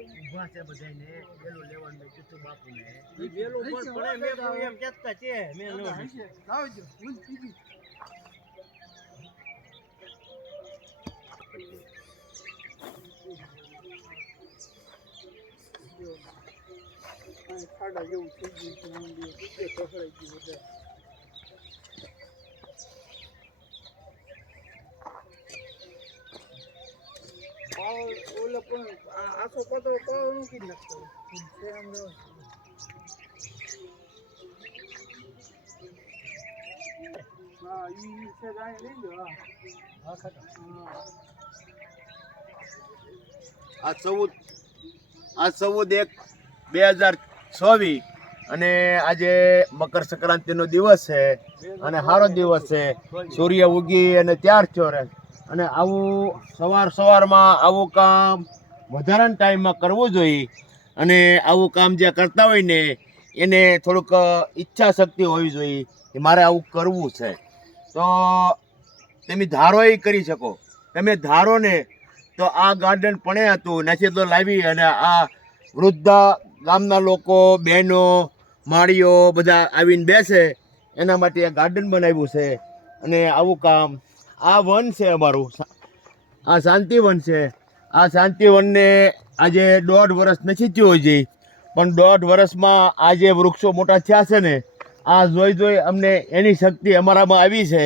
ઉભા છે બધાને વેલું લેવાનું મેં કીધું બાપુને વેલું પણ પડે મેં કોઈ એમ કહેતા છે મેં લો લાવજો હું પીધી ખાડા જેવું થઈ ગયું છે મંદિર કે ખસડાઈ ગયું બધા ઓલો પણ આખો પતો પાવ મૂકી નાખતો છે અમદાવાદ હા ઈ છે ગાય લઈ લો હા ખાતા આ 14/1/2024 અને આજે મકર સંક્રાંતિનો દિવસ છે અને સારો દિવસ છે. સૂર્ય ઉગી અને ત્યાર થયો રહે અને આવું સવારમાં આવું કામ વધારાના ટાઈમમાં કરવું જોઈએ અને આવું કામ જે કરતા હોય ને એને થોડુંક ઈચ્છા શક્તિ હોવી જોઈએ કે મારે આવું કરવું છે. તો તમે ધારો એ કરી શકો. તમે ધારો ને તો આ ગાર્ડન પણ હતું નથી તો લાવી અને આ વૃદ્ધા ગામના લોકો બહેનો માળીઓ બધા આવીને બેસે એના માટે આ ગાર્ડન બનાવ્યું છે. અને આવું કામ આ વન છે અમારું, આ શાંતિવન છે. આ શાંતિવનને આજે 1.5 વર્ષ નથી થયો હજી, પણ 1.5 વર્ષમાં આ જે વૃક્ષો મોટા થયા છે ને આ જોઈ અમને એની શક્તિ અમારામાં આવી છે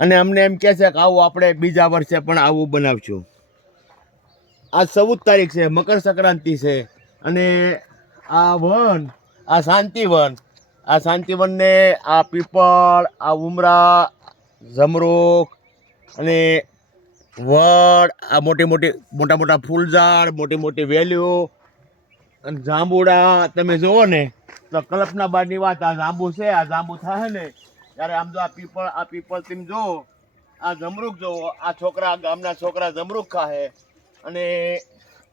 અને અમને એમ કહે છે કે આવું આપણે બીજા વર્ષે પણ આવું બનાવશું. આ 14 તારીખ છે, મકર સંક્રાંતિ છે અને આ વન, આ શાંતિવનને આ પીપળ, આ ઉમરા, જમરૂખ અને વડ, આ મોટા ફૂલઝાડ, મોટી વેલીઓ અને જાંબુડા તમે જુઓ ને તો કલ્પના બહારની વાત. આ જાંબુ છે, આ જાંબુ થાય ને ત્યારે આમ જો આ પીપળ તમે જુઓ, આ જમરૂખ જુઓ, આ ગામના છોકરા જમરૂખ ખાહે અને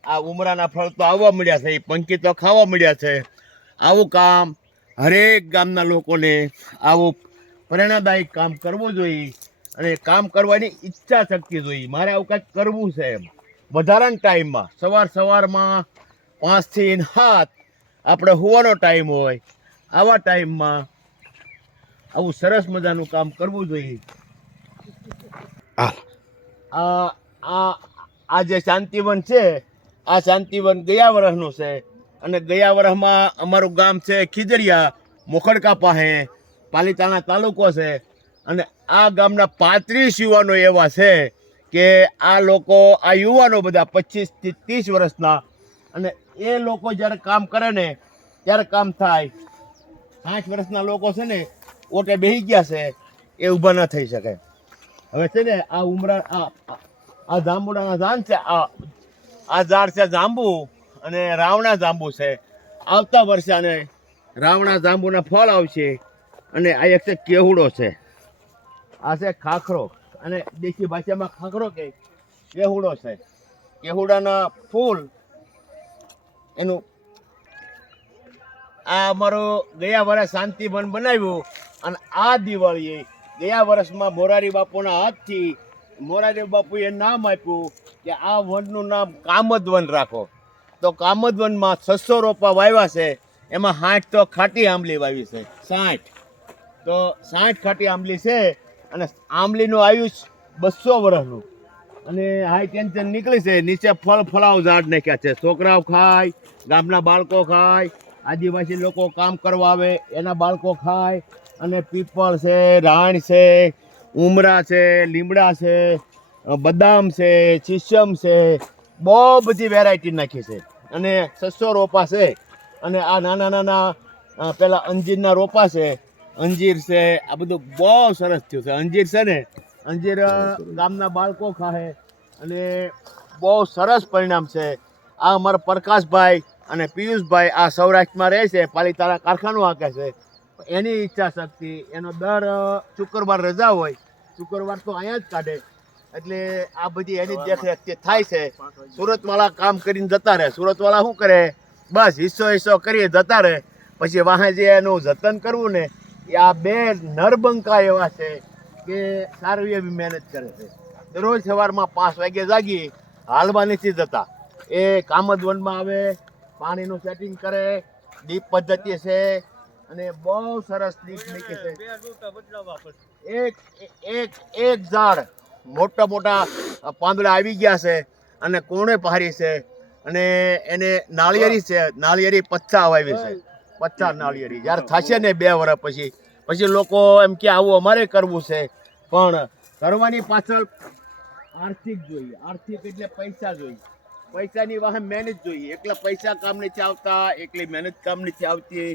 આ ઉમરાના ફળ તો આવવા મળ્યા છે, પંખી તો ખાવા મળ્યા છે. આવું કામ હરેક ગામના લોકોને આવું પ્રેરણાદાયક કામ કરવું જોઈએ અને કામ કરવાની ઈચ્છા શક્તિ જોઈએ. મારે આવું કંઈક કરવું છે એમ વધારાના ટાઈમમાં. સવારમાં 5 થી 7 આપણે હોવાનો ટાઈમ હોય, આવા ટાઈમમાં આવું સરસ મજાનું કામ કરવું જોઈએ. આ જે શાંતિવન છે, આ શાંતિવન ગયા વર્ષનું છે અને ગયા વર્ષમાં અમારું ગામ છે ખીજડીયા, મોખડકા પાસે, પાલીતાણા તાલુકો છે અને આ ગામના 35 યુવાનો એવા છે કે આ યુવાનો બધા 25 થી 30 વર્ષના અને એ લોકો જ્યારે કામ કરે ને ત્યારે કામ થાય. 60 વર્ષના લોકો છે ને ઓટે બેસી ગયા છે, એ ઊભા ન થઈ શકે. હવે છે ને આ ઉમરા આ જાંબુડાના ઝાડ છે, આ ઝાડ છે જાંબુ અને રાવણા જાંબુ છે. આવતા વર્ષે અને રાવણા જાંબુના ફળ આવશે અને આ એક છે કેહુડો છે, આ છે ખાખરો અને દેશી ભાષામાં ખાખરો કે કેહુડો છે. કેહુડાના ફૂલ એનું આ અમારું ગયા વર્ષે શાંતિવન બનાવ્યું અને આ દિવાળીએ ગયા વર્ષમાં મોરારી બાપુના હાથથી મોરારી બાપુએ નામ આપ્યું કે આ વનનું નામ કામદવન રાખો. તો કામદવનમાં 600 રોપા વાવ્યા છે, એમાં 60 તો ખાટી આંબલી વાવી છે. 60 તો 60 ખાટી આંબલી છે અને આંબલીનું આયુષ 200 વર્ષનું અને હાઈ ટેન્શન નીકળી છે. નીચે ફળાવ ઝાડ નાખ્યા છે, છોકરાઓ ખાય, ગામના બાળકો ખાય, આદિવાસી લોકો કામ કરવા આવે એના બાળકો ખાય અને પીપળ છે, રાણ છે, ઉમરા છે, લીમડા છે, બદામ છે, શીશમ છે, બહુ બધી વેરાયટી નાખી છે અને 600 રોપા છે. અને આ નાના પેલા અંજીરના રોપા છે, અંજીર છે, આ બધું બહુ સરસ થયું છે. અંજીર છે ને, અંજીર ગામના બાળકો ખાય અને બહુ સરસ પરિણામ છે. આ અમારા પ્રકાશભાઈ અને પિયુષભાઈ આ સૌરાષ્ટ્રમાં રહે છે, પાલીતાણા કારખાનું હાંકે છે. એની ઈચ્છા શક્તિ, એનો દર શુક્રવાર રજા હોય, શુક્રવાર તો અહીંયા જ કાઢે એટલે આ બધી એની દેખરેખ થાય છે. સુરતવાળા કામ કરીને જતા રહે. સુરતવાળા શું કરે, બસ હિસ્સો કરીએ જતા રહે. પછી વાહે જે એનું જતન કરવું ને એ આ 2 નરબંકા એવા છે કે સારી એવી મહેનત કરે છે. દરરોજ સવારમાં 5 વાગે જાગી હાલવા નથી જતા. એ કામદવનમાં આવે, પાણીનું સેટિંગ કરે, ડીપ પદ્ધતિ છે અને બહુ સરસ ડીપ નીકળે છે. બે ડૂટા બદલાવવા પડશે. એક એક એક ઝાડ મોટા મોટા પાંદડા આવી ગયા છે અને કોણે પહારી છે અને એને નાળિયેરી છે, નાળિયેરી પચ્ચા વાવી છે, પચ્ચા નાળિયેરી. જ્યારે થશે ને 2 વર્ષ પછી લોકો એમ કે આવું અમારે કરવું છે, પણ કરવાની પાછળ આર્થિક જોઈએ. આર્થિક એટલે પૈસા જોઈએ. પૈસાની વાહે મહેનત જોઈએ. એકલા પૈસા કામ નથી આવતા, એકલી મહેનત કામ નથી આવતી.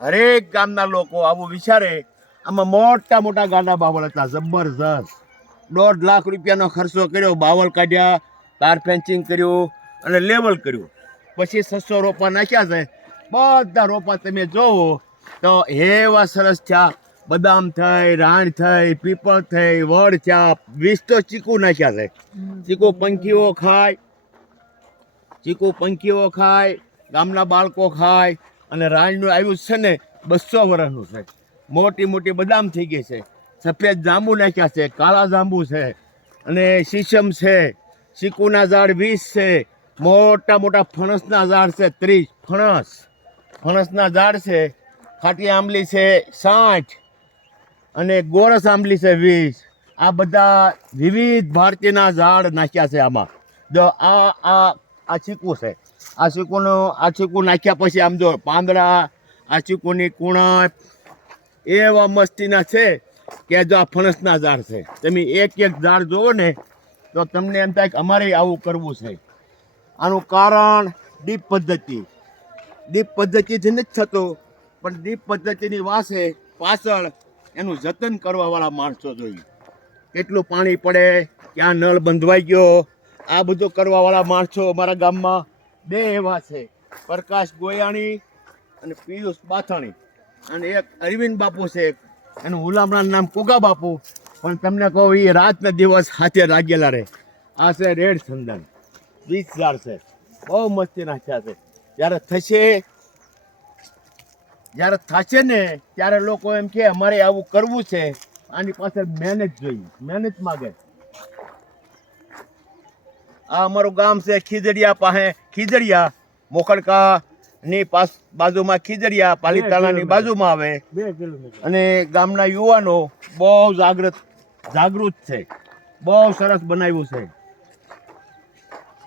હરેક ગામના લોકો આવું વિચારે. આમાં મોટા મોટા ગાડા બાવળ હતા, જબરજસ્ત. 1.5 લાખ રૂપિયાનો ખર્ચો કર્યો, બાવળ કાઢ્યા, તાર ફેન્સિંગ કર્યું અને લેવલ કર્યું. પછી 600 રોપા નાખ્યા છે. બધા રોપા તમે જોવો તો એવા સરસ થયા. બદામ થઈ, રાણ થઈ, પીપળ થઈ, વડ થયા. 20 તો ચીકુ નાખ્યા છે. ચીકુ પંખીઓ ખાય, ચીકુ પંખીઓ ખાય, ગામના બાળકો ખાય. અને રાણનું આવ્યું છે ને 200 વર્ષનું છે. મોટી મોટી બદામ થઈ ગઈ છે. સફેદ જાંબુ નાખ્યા છે, કાળા જાંબુ છે અને શીશમ છે. ચીકુના ઝાડ 20 છે. મોટા મોટા ફણસના ઝાડ છે 30 ફણસના ઝાડ છે. ખાટી આંબલી છે 60 અને ગોરસ આંબલી છે 20. આ બધા વિવિધ ભારતીયના ઝાડ નાખ્યા છે આમાં. જો આ ચીકુ છે. આ ચીકુ નાખ્યા પછી આમ જો પાંદડા, આ ચીકુની કુણપ એવા મસ્તીના છે કે જો આ ફણસના ઝાડ છે. તમે એક ઝાડ જોવો ને તો તમને એમ થાય કે અમારે આવું કરવું છે. આનું કારણ ડીપ પદ્ધતિ. ડીપ પદ્ધતિથી નથી થતું, પણ ડીપ પદ્ધતિની વાસે પાછળ એનું જતન કરવાવાળા માણસો જોઈએ. કેટલું પાણી પડે, ક્યાં નળ બંધવાઈ ગયો, આ બધું કરવાવાળા માણસો અમારા ગામમાં 2 એવા છે, પ્રકાશ ગોયાણી અને પિયુષ બાથાણી. અને એક અરવિંદ બાપુ છે, એનું હુલામણાનું નામ કોગા બાપુ. પણ તમને કહું એ રાતના દિવસ હાથે લાગેલા રહે. આ છે રેડ ચંદન, 20 ઝાડ છે. બહુ મસ્તી નાખ્યા છે. જ્યારે થશે ને ત્યારે લોકો એમ કે અમારે આવું કરવું છે. આની પાછળ મહેનત જોઈએ, મહેનત માગે. આ અમારું ગામ છે ખીજડીયા પાસે. ખીજડીયા મોખડકા ની બાજુમાં ખીજડીયા, પાલીતાણાની બાજુમાં આવે. 2 કિલોમીટર. અને ગામના યુવાનો બહુ જાગૃત છે. બહુ સરસ બનાવ્યું છે.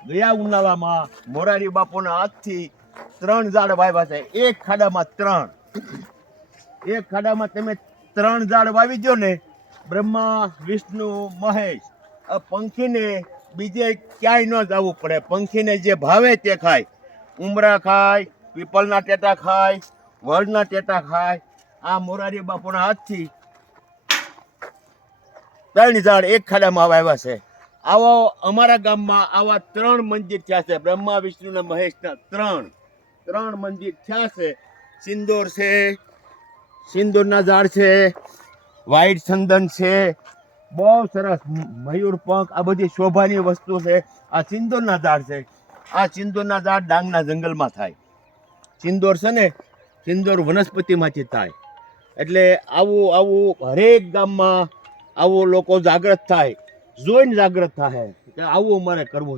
ગયા ઉનાળામાં મોરારી બાપુના હાથથી 3 ઝાડ વાવ્યા છે. એક ખાડામાં 3. એક ખાડામાં તમે 3 ઝાડ વાવી દો ને, બ્રહ્મા, વિષ્ણુ, મહેશ. આ પંખીને બીજે ક્યાંય ન જવું પડે. પંખીને જે ભાવે તે ખાય. ઉમરા ખાય, પીપળના ટેટા ખાય, વડના ટેટા ખાય. આ મોરારી બાપુના હાથથી 3 ઝાડ એક ખાડામાં વાવ્યા છે. આવો અમારા ગામમાં આવા 3 મંદિર થયા છે. બ્રહ્મા, વિષ્ણુ અને મહેશના 3 મંદિર થયા છે. સિંદૂર છે, સિંદૂરના ઝાડ છે, વ્હાઈટ ચંદન છે. બહુ સરસ મયુર પંખ, આ બધી શોભાની વસ્તુ છે. આ સિંદૂરના ઝાડ છે. આ સિંદૂરના ઝાડ ડાંગના જંગલમાં થાય. સિંદૂર છે ને, સિંદૂર વનસ્પતિમાંથી થાય. એટલે આવું હરેક ગામમાં આવું લોકો જાગૃત થાય, જોઈને જાગૃત થાય કે આવું અમારે કરવું છે.